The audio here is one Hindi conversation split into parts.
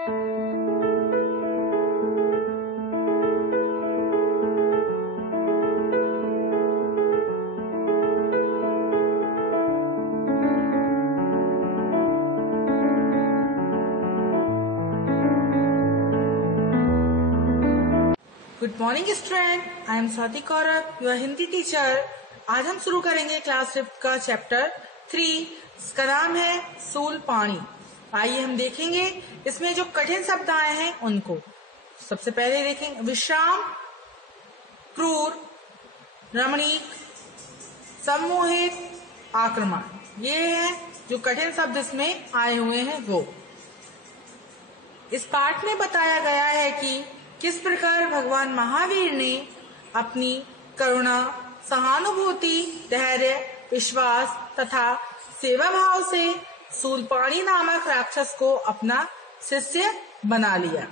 Good morning student, I am Swati Kaurav, your Hindi teacher. आज हम शुरू करेंगे क्लास 5 का चैप्टर 3। इसका नाम है सूल पानी। आइए हम देखेंगे इसमें जो कठिन शब्द आए हैं उनको। सबसे पहले देखेंगे विश्राम, क्रूर, रमणीक, सम्मोहित, आक्रमण। ये है जो कठिन शब्द इसमें आए हुए हैं वो। इस पाठ में बताया गया है कि किस प्रकार भगवान महावीर ने अपनी करुणा, सहानुभूति, धैर्य, विश्वास तथा सेवा भाव से शूलपाणी नामक राक्षस को अपना शिष्य बना लिया।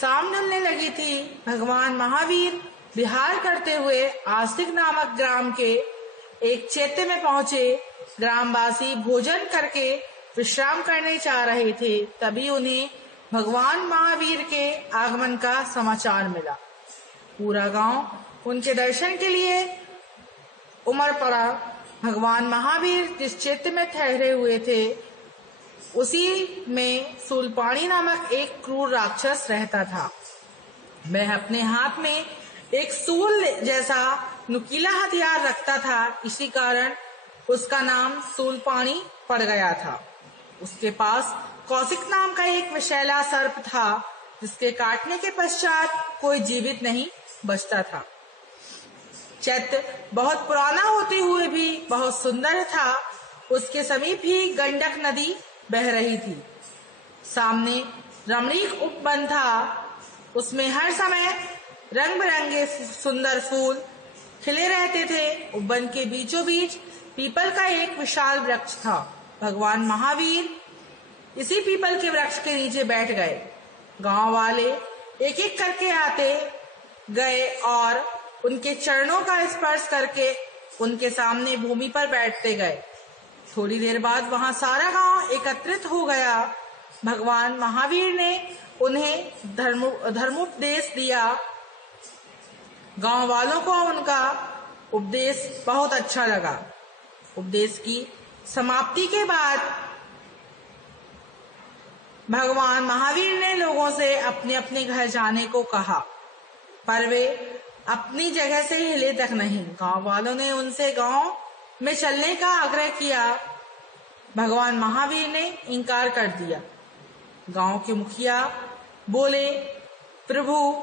शाम ढलने लगी थी। भगवान महावीर विहार करते हुए आस्तिक नामक ग्राम के एक चैत्य में पहुंचे। ग्रामवासी भोजन करके विश्राम करने चाह रहे थे, तभी उन्हें भगवान महावीर के आगमन का समाचार मिला। पूरा गांव उनके दर्शन के लिए उमड़ पड़ा। भगवान महावीर जिस चैत्य में ठहरे हुए थे उसी में शूलपाणी नामक एक क्रूर राक्षस रहता था। वह अपने हाथ में एक शूल जैसा नुकीला हथियार रखता था, इसी कारण उसका नाम शूलपाणी पड़ गया था। उसके पास कौशिक नाम का एक विषैला सर्प था, जिसके काटने के पश्चात कोई जीवित नहीं बचता था। चैत्य बहुत पुराना होते हुए भी बहुत सुंदर था। उसके समीप ही गंडक नदी बह रही थी। सामने रमणीक उपवन था। उसमें हर समय रंग बिरंगे सुंदर फूल खिले रहते थे। उपवन के बीचों बीच पीपल का एक विशाल वृक्ष था। भगवान महावीर इसी पीपल के वृक्ष के नीचे बैठ गए। गांव वाले एक एक करके आते गए और उनके चरणों का स्पर्श करके उनके सामने भूमि पर बैठते गए। थोड़ी देर बाद वहां सारा गांव एकत्रित हो गया। भगवान महावीर ने उन्हें धर्मोपदेश दिया। गांव वालों को उनका उपदेश बहुत अच्छा लगा। उपदेश की समाप्ति के बाद भगवान महावीर ने लोगों से अपने अपने घर जाने को कहा, पर वे अपनी जगह से हिले तक नहीं। गांव वालों ने उनसे गांव में चलने का आग्रह किया। भगवान महावीर ने इनकार कर दिया। गांव के मुखिया बोले, प्रभु,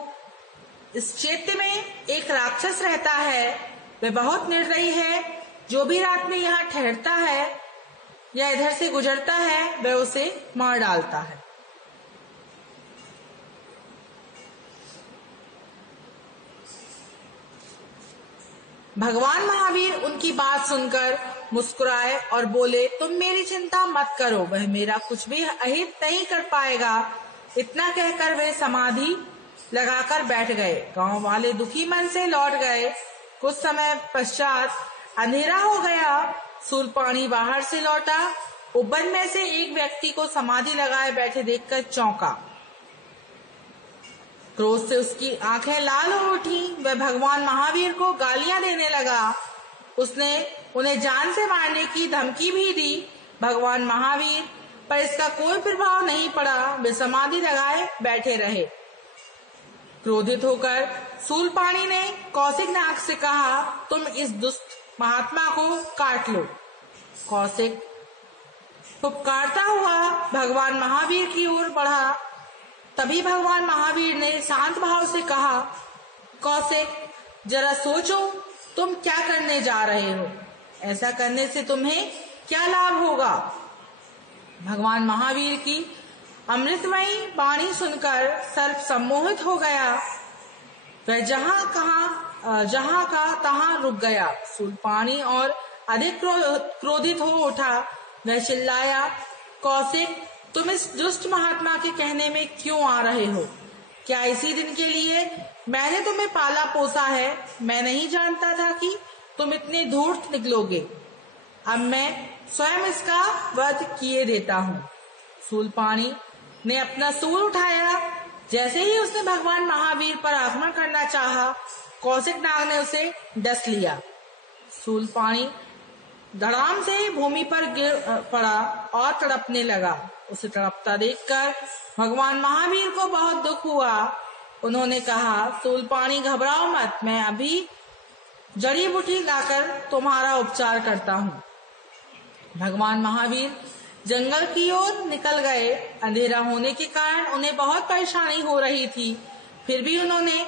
इस चैत्य में एक राक्षस रहता है। वह बहुत निर्दयी है। जो भी रात में यहाँ ठहरता है या इधर से गुजरता है वह उसे मार डालता है। भगवान महावीर उनकी बात सुनकर मुस्कुराए और बोले, तुम मेरी चिंता मत करो, वह मेरा कुछ भी अहित नहीं कर पाएगा। इतना कहकर वे समाधि लगाकर बैठ गए। गांव वाले दुखी मन से लौट गए। कुछ समय पश्चात अंधेरा हो गया। शूलपाणी बाहर से लौटा। उपवन में से एक व्यक्ति को समाधि लगाए बैठे देखकर चौंका। क्रोध से उसकी आंखें लाल हो उठी। वह भगवान महावीर को गालियां देने लगा। उसने उन्हें जान से मारने की धमकी भी दी। भगवान महावीर पर इसका कोई प्रभाव नहीं पड़ा। वे समाधि लगाए बैठे रहे। क्रोधित होकर शूलपाणी ने कौशिक नाग से कहा, तुम इस दुष्ट महात्मा को काट लो। कौशिक पुकारता हुआ भगवान महावीर की ओर बढ़ा। तभी भगवान महावीर ने शांत भाव से कहा, कौशिक, जरा सोचो तुम क्या करने जा रहे हो। ऐसा करने से तुम्हें क्या लाभ होगा। भगवान महावीर की अमृतमयी वाणी सुनकर सर्प सम्मोहित हो गया। वह जहां का तहां रुक गया। शूलपाणी और अधिक क्रोधित हो उठा। वह चिल्लाया, कौशिक, तुम इस दुष्ट महात्मा के कहने में क्यों आ रहे हो। क्या इसी दिन के लिए मैंने तुम्हें पाला पोसा है। मैं नहीं जानता था कि तुम इतने धूर्त निकलोगे। अब मैं स्वयं इसका वध किए देता हूँ। शूलपाणी ने अपना सूल उठाया। जैसे ही उसने भगवान महावीर पर आक्रमण करना चाहा, कौशिक नाग ने उसे डस लिया। शूलपाणी धड़ाम से भूमि पर गिर पड़ा और तड़पने लगा। उसे तड़पता देखकर भगवान महावीर को बहुत दुख हुआ। उन्होंने कहा, शूलपाणी घबराओ मत, मैं अभी जड़ी बूटी लाकर तुम्हारा उपचार करता हूँ। भगवान महावीर जंगल की ओर निकल गए। अंधेरा होने के कारण उन्हें बहुत परेशानी हो रही थी, फिर भी उन्होंने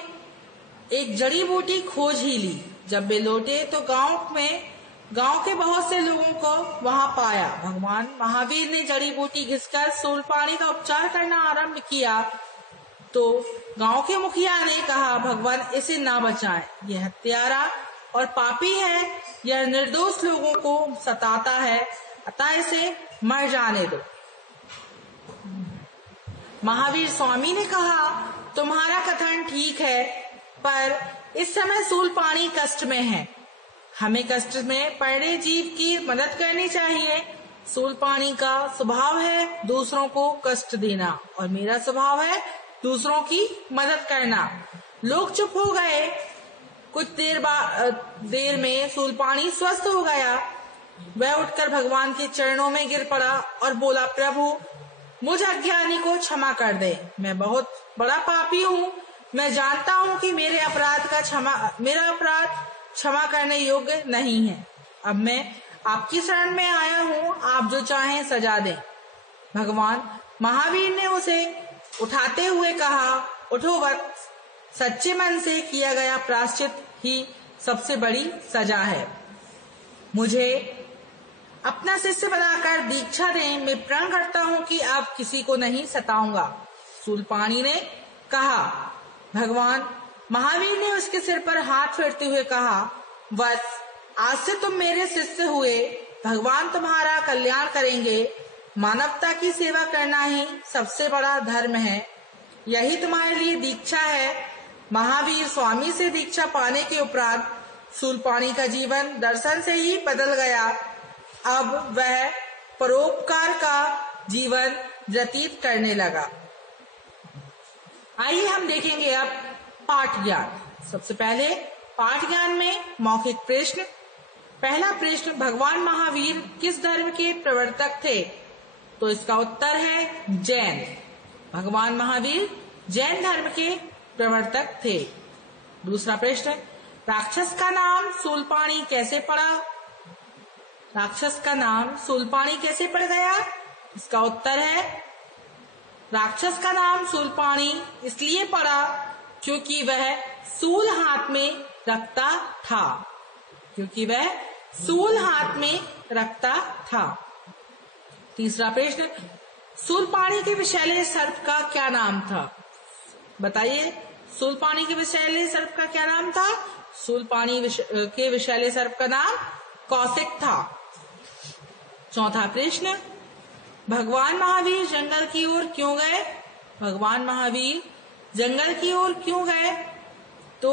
एक जड़ी बूटी खोज ही ली। जब वे लौटे तो गांव के बहुत से लोगों को वहां पाया। भगवान महावीर ने जड़ी बूटी घिसकर शूलपाणी का उपचार करना आरंभ किया तो गांव के मुखिया ने कहा, भगवान इसे ना बचाएं, यह हत्यारा और पापी है, यह निर्दोष लोगों को सताता है, अतः इसे मर जाने दो। महावीर स्वामी ने कहा, तुम्हारा कथन ठीक है, पर इस समय शूलपाणी कष्ट में है, हमें कष्ट में पड़े जीव की मदद करनी चाहिए। शूलपाणी का स्वभाव है दूसरों को कष्ट देना और मेरा स्वभाव है दूसरों की मदद करना। लोग चुप हो गए। कुछ देर में शूलपाणी स्वस्थ हो गया। वह उठकर भगवान के चरणों में गिर पड़ा और बोला, प्रभु मुझ अज्ञानी को क्षमा कर दे, मैं बहुत बड़ा पापी हूँ। मैं जानता हूँ कि मेरा अपराध क्षमा करने योग्य नहीं है। अब मैं आपकी शरण में आया हूँ, आप जो चाहें सजा दें। भगवान महावीर ने उसे उठाते हुए कहा, उठो वत्स, सच्चे मन से किया गया प्रायश्चित ही सबसे बड़ी सजा है। मुझे अपना शिष्य बनाकर दीक्षा दें, मैं प्रण करता हूँ कि अब किसी को नहीं सताऊंगा। शूलपाणी ने कहा। भगवान महावीर ने उसके सिर पर हाथ फेरते हुए कहा, वत्स, आज से तुम मेरे शिष्य हुए, भगवान तुम्हारा कल्याण करेंगे। मानवता की सेवा करना ही सबसे बड़ा धर्म है, यही तुम्हारे लिए दीक्षा है। महावीर स्वामी से दीक्षा पाने के उपरांत शूलपाणी का जीवन दर्शन से ही बदल गया। अब वह परोपकार का जीवन व्यतीत करने लगा। आइए हम देखेंगे अब पाठ ज्ञान। सबसे पहले पाठ ज्ञान में मौखिक प्रश्न। पहला प्रश्न, भगवान महावीर किस धर्म के प्रवर्तक थे? तो इसका उत्तर है जैन। भगवान महावीर जैन धर्म के प्रवर्तक थे। दूसरा प्रश्न, राक्षस का नाम शूलपाणी कैसे पड़ा? राक्षस का नाम शूलपाणी कैसे पड़ गया? इसका उत्तर है, राक्षस का नाम शूलपाणी इसलिए पड़ा क्योंकि वह शूल हाथ में रखता था। तीसरा प्रश्न, शूलपाणी के विषैले सर्प का क्या नाम था? बताइए, शूलपाणी के विषैले सर्प का क्या नाम था? शूलपाणी के विषैले सर्प का नाम कौशिक था। चौथा प्रश्न, भगवान महावीर जंगल की ओर क्यों गए? भगवान महावीर जंगल की ओर क्यों गए? तो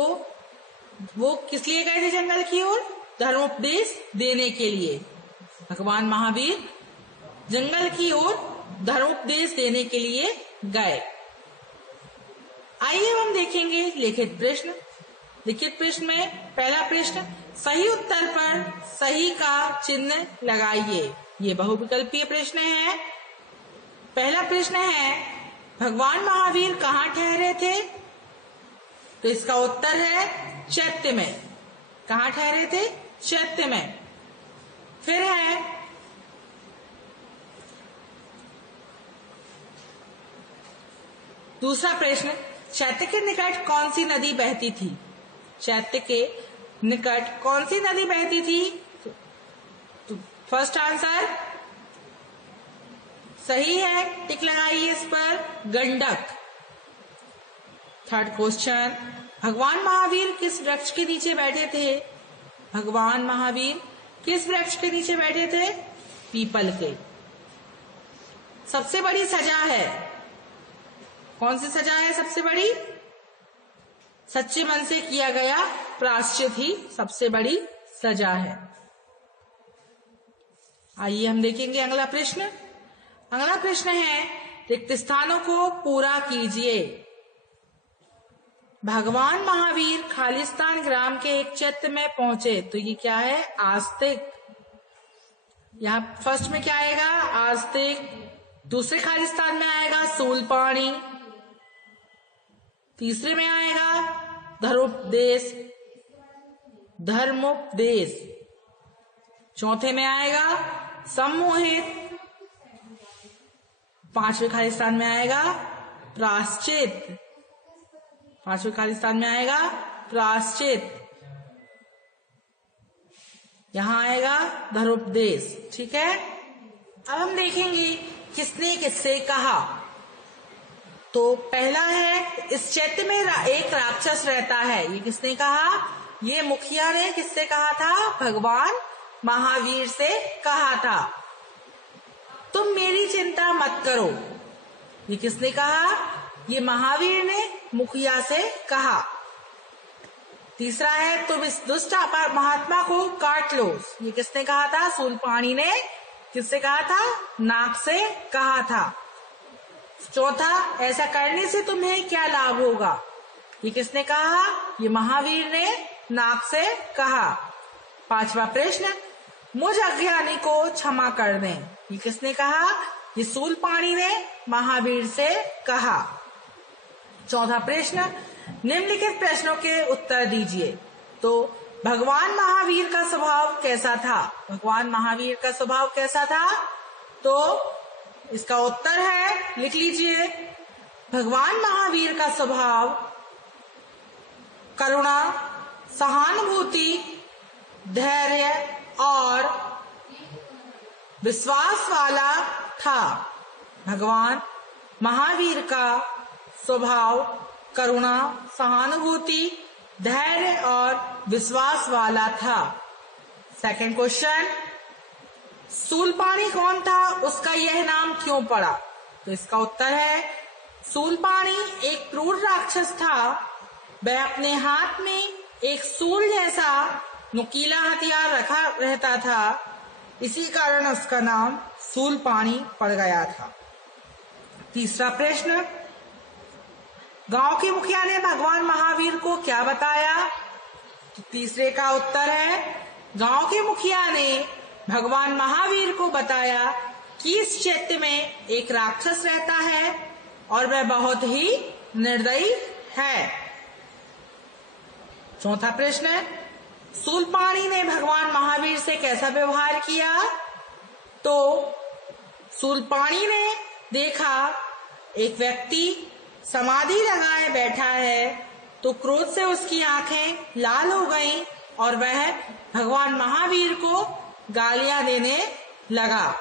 वो किस लिए गए थे जंगल की ओर? धर्मोपदेश देने के लिए। भगवान महावीर जंगल की ओर धर्मोपदेश देने के लिए गए। आइए हम देखेंगे लिखित प्रश्न। लिखित प्रश्न में पहला प्रश्न, सही उत्तर पर सही का चिन्ह लगाइए। ये बहुविकल्पीय प्रश्न है। पहला प्रश्न है, भगवान महावीर कहाँ ठहरे थे? तो इसका उत्तर है चैत्य में। कहाँ ठहरे थे? चैत्य में। फिर है दूसरा प्रश्न, चैत्य के निकट कौन सी नदी बहती थी? चैत्य के निकट कौन सी नदी बहती थी? तो फर्स्ट आंसर सही है, टिक लगाइए इस पर, गंडक। थर्ड क्वेश्चन, भगवान महावीर किस वृक्ष के नीचे बैठे थे? भगवान महावीर किस वृक्ष के नीचे बैठे थे? पीपल के। सबसे बड़ी सजा है, कौन सी सजा है सबसे बड़ी? सच्चे मन से किया गया प्रायश्चित ही सबसे बड़ी सजा है। आइए हम देखेंगे अगला प्रश्न। अगला प्रश्न है, रिक्त स्थानों को पूरा कीजिए। भगवान महावीर खालिस्तान ग्राम के एक चैत्य में पहुंचे। तो ये क्या है? आस्तिक। यहाँ फर्स्ट में क्या आएगा? आस्तिक। दूसरे खालिस्तान में आएगा सूलपाणी। तीसरे में आएगा धर्मोपदेश। चौथे में आएगा सम्मोहित। पांचवें खालिस्तान में आएगा प्रायश्चित। यहां आएगा धर्मोपदेश। ठीक है, अब हम देखेंगे किसने किससे कहा। तो पहला है, इस चैत्य में एक राक्षस रहता है। ये किसने कहा? ये मुखिया ने किससे कहा था? भगवान महावीर से कहा था। तुम मेरी चिंता मत करो। ये किसने कहा? ये महावीर ने मुखिया से कहा। तीसरा है, तुम इस दुष्ट महात्मा को काट लो। ये किसने कहा था? सूलपाणी ने किससे कहा था? नाग से कहा था। चौथा, ऐसा करने से तुम्हें क्या लाभ होगा? ये किसने कहा? ये महावीर ने नाग से कहा। पांचवा प्रश्न, मुझ अज्ञानी को क्षमा कर दें। ये किसने कहा? ये सूलपाणी ने महावीर से कहा। चौथा प्रश्न, निम्नलिखित प्रश्नों के उत्तर दीजिए। तो भगवान महावीर का स्वभाव कैसा था? तो इसका उत्तर है, लिख लीजिए, भगवान महावीर का स्वभाव करुणा, सहानुभूति, धैर्य और विश्वास वाला था। भगवान महावीर का स्वभाव करुणा, सहानुभूति, धैर्य और विश्वास वाला था। सेकंड क्वेश्चन, सूलपाणी कौन था? उसका यह नाम क्यों पड़ा? तो इसका उत्तर है, सूलपाणी एक क्रूर राक्षस था। वह अपने हाथ में एक सूल जैसा नुकीला हथियार रखा रहता था। इसी कारण उसका नाम सूलपाणी पड़ गया था। तीसरा प्रश्न, गांव के मुखिया ने भगवान महावीर को क्या बताया? तो तीसरे का उत्तर है, गांव के मुखिया ने भगवान महावीर को बताया कि इस चैत्य में एक राक्षस रहता है और वह बहुत ही निर्दयी है। चौथा प्रश्न है, सूलपाणी ने भगवान महावीर से कैसा व्यवहार किया? तो सूलपाणी ने देखा एक व्यक्ति समाधि लगाए बैठा है, तो क्रोध से उसकी आंखें लाल हो गईं और वह भगवान महावीर को गालियां देने लगा।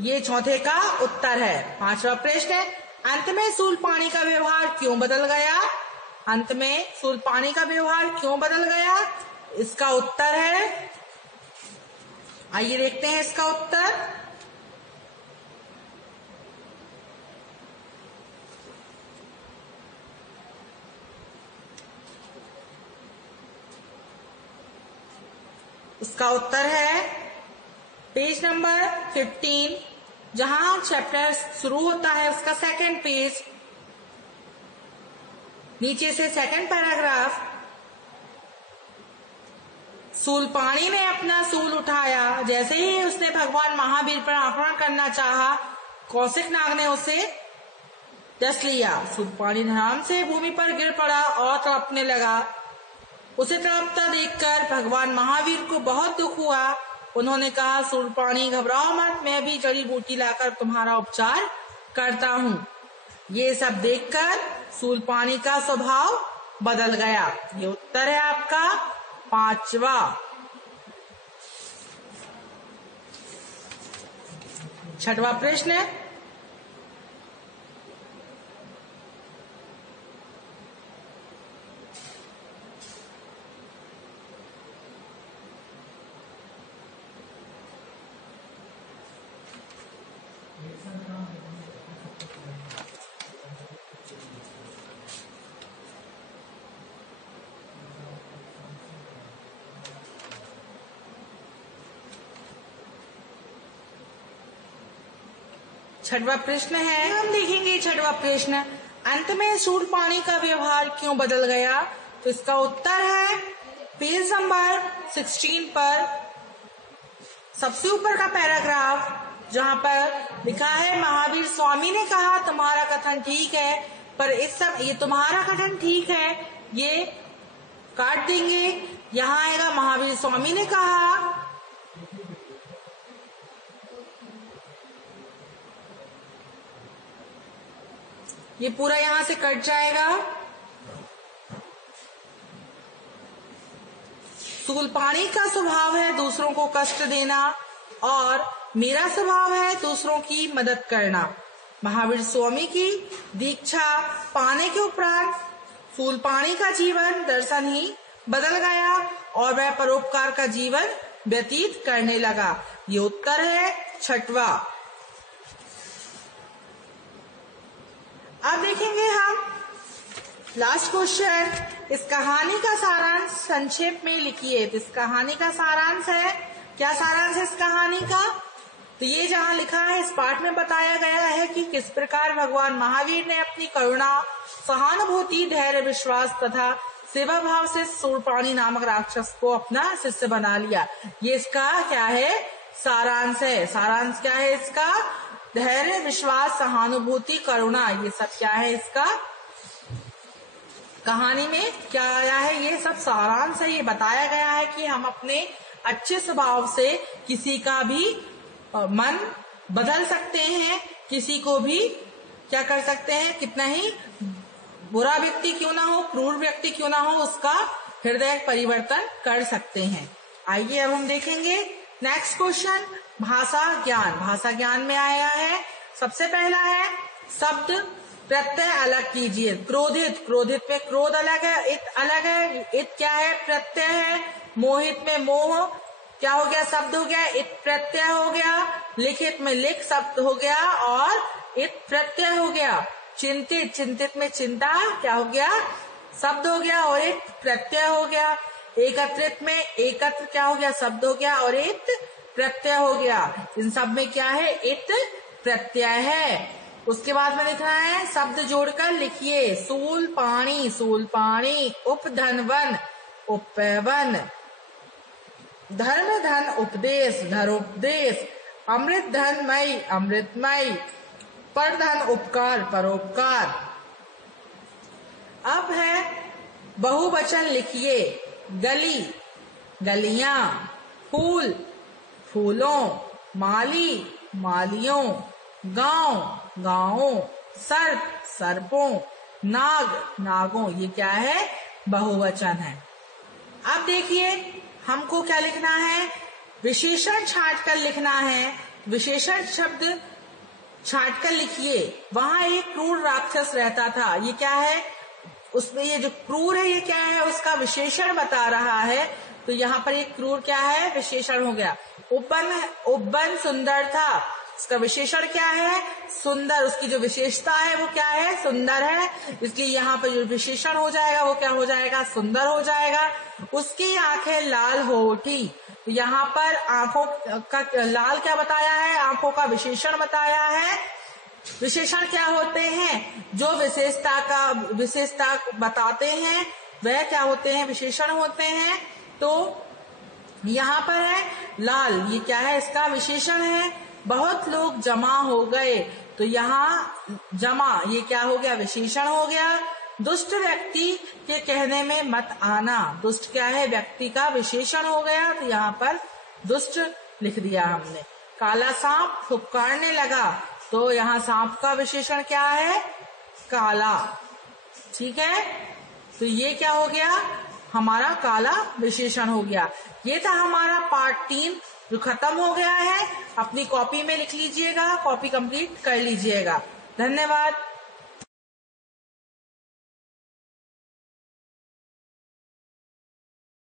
ये चौथे का उत्तर है। पांचवा प्रश्न है, अंत में सूलपाणी का व्यवहार क्यों बदल गया? इसका उत्तर है, आइए देखते हैं इसका उत्तर। इसका उत्तर है पेज नंबर 15, जहां चैप्टर शुरू होता है उसका सेकंड पेज, नीचे से सेकंड पैराग्राफ। सूलपाणी ने अपना सूल उठाया। जैसे ही उसने भगवान महावीर पर आक्रमण करना चाहा, कौशिक नाग ने उसे डस लिया। सूलपाणी धड़ाम से भूमि पर गिर पड़ा और तड़पने लगा। उसे तड़पता देखकर भगवान महावीर को बहुत दुख हुआ। उन्होंने कहा, सूलपाणी घबराओ मत, मैं भी जड़ी बूटी लाकर तुम्हारा उपचार करता हूँ। ये सब देखकर सूलपाणी का स्वभाव बदल गया। ये उत्तर है आपका पांचवा। छठवां प्रश्न है, छठवां प्रश्न है, हम देखेंगे छठवां प्रश्न, अंत में सूलपाणी का व्यवहार क्यों बदल गया? तो इसका उत्तर है पेज नंबर 16 पर सबसे ऊपर का पैराग्राफ, जहां पर लिखा है महावीर स्वामी ने कहा तुम्हारा कथन ठीक है, पर इस सब ये तुम्हारा कथन ठीक है ये काट देंगे। यहाँ आएगा महावीर स्वामी ने कहा, ये पूरा यहां से कट जाएगा। सूलपाणी का स्वभाव है दूसरों को कष्ट देना और मेरा स्वभाव है दूसरों की मदद करना। महावीर स्वामी की दीक्षा पाने के उपरांत सूलपाणी का जीवन दर्शन ही बदल गया और वह परोपकार का जीवन व्यतीत करने लगा। ये उत्तर है छठवा। अब देखेंगे हम लास्ट क्वेश्चन, इस कहानी का सारांश संक्षेप में लिखिए। तो इस कहानी का सारांश है, क्या सारांश है इस कहानी का? तो ये जहाँ लिखा है इस पाठ में बताया गया है कि किस प्रकार भगवान महावीर ने अपनी करुणा, सहानुभूति, धैर्य, विश्वास तथा सेवा भाव से सूलपाणी नामक राक्षस को अपना शिष्य बना लिया। ये इसका क्या है? सारांश है। सारांश क्या है इसका? धैर्य, विश्वास, सहानुभूति, करुणा, ये सब क्या है इसका? कहानी में क्या आया है ये सब सारांश है। ये बताया गया है कि हम अपने अच्छे स्वभाव से किसी का भी मन बदल सकते हैं, किसी को भी क्या कर सकते हैं, कितना ही बुरा व्यक्ति क्यों ना हो, क्रूर व्यक्ति क्यों ना हो, उसका हृदय परिवर्तन कर सकते हैं। आइए अब हम देखेंगे नेक्स्ट क्वेश्चन, भाषा ज्ञान। भाषा ज्ञान में आया है सबसे पहला है शब्द प्रत्यय अलग कीजिए। क्रोधित, क्रोधित में क्रोध अलग है, इत अलग है। इत क्या है? प्रत्यय है। मोहित में मोह क्या हो गया? शब्द हो गया, इत प्रत्यय हो गया। लिखित में लिख शब्द हो गया और इत प्रत्यय हो गया। चिंतित, चिंतित में चिंता क्या हो गया? शब्द हो गया और इत प्रत्यय हो गया। एकत्रित में एकत्र क्या हो गया? शब्द हो गया और इत प्रत्यय हो गया। इन सब में क्या है? इत प्रत्यय है। उसके बाद में लिखना है शब्द जोड़कर लिखिए। सूलपाणी, सूलपाणी, उपधनवन, उपवन, धर्म धन उपदेश, धरोपदेश, अमृत धनमय, अमृतमय, परधन उपकार, परोपकार। अब है बहुवचन लिखिए। गली, गलियां, फूल, फूलों, माली, मालियों, गांव, गांवों, सर्प, सर्पों, नाग, नागों। ये क्या है? बहुवचन है। अब देखिए हमको क्या लिखना है? विशेषण छांट कर लिखना है। विशेषण शब्द छांट कर लिखिए। वहां एक क्रूर राक्षस रहता था। ये क्या है? उसमें ये जो क्रूर है ये क्या है? उसका विशेषण बता रहा है। तो यहाँ पर एक क्रूर क्या है? विशेषण हो गया। उपवन, उपवन सुंदर था। उसका विशेषण क्या है? सुंदर। उसकी जो विशेषता है वो क्या है? सुंदर है। इसलिए यहाँ पर जो विशेषण हो जाएगा वो क्या हो जाएगा? सुंदर हो जाएगा। उसकी आंखें लाल हो उठी। यहाँ पर आंखों का लाल क्या बताया है? आंखों का विशेषण बताया है। विशेषण क्या होते हैं? जो विशेषता बताते हैं वह क्या होते हैं? विशेषण होते हैं। तो यहाँ पर है लाल, ये क्या है? इसका विशेषण है। बहुत लोग जमा हो गए, तो यहाँ जमा ये क्या हो गया? विशेषण हो गया। दुष्ट व्यक्ति के कहने में मत आना, दुष्ट क्या है? व्यक्ति का विशेषण हो गया। तो यहाँ पर दुष्ट लिख दिया हमने। काला सांप फुफकारने लगा, तो यहाँ सांप का विशेषण क्या है? काला। ठीक है, तो ये क्या हो गया? हमारा काला विशेषण हो गया। ये था हमारा पार्ट 3 जो खत्म हो गया है। अपनी कॉपी में लिख लीजिएगा, कॉपी कंप्लीट कर लीजिएगा। धन्यवाद।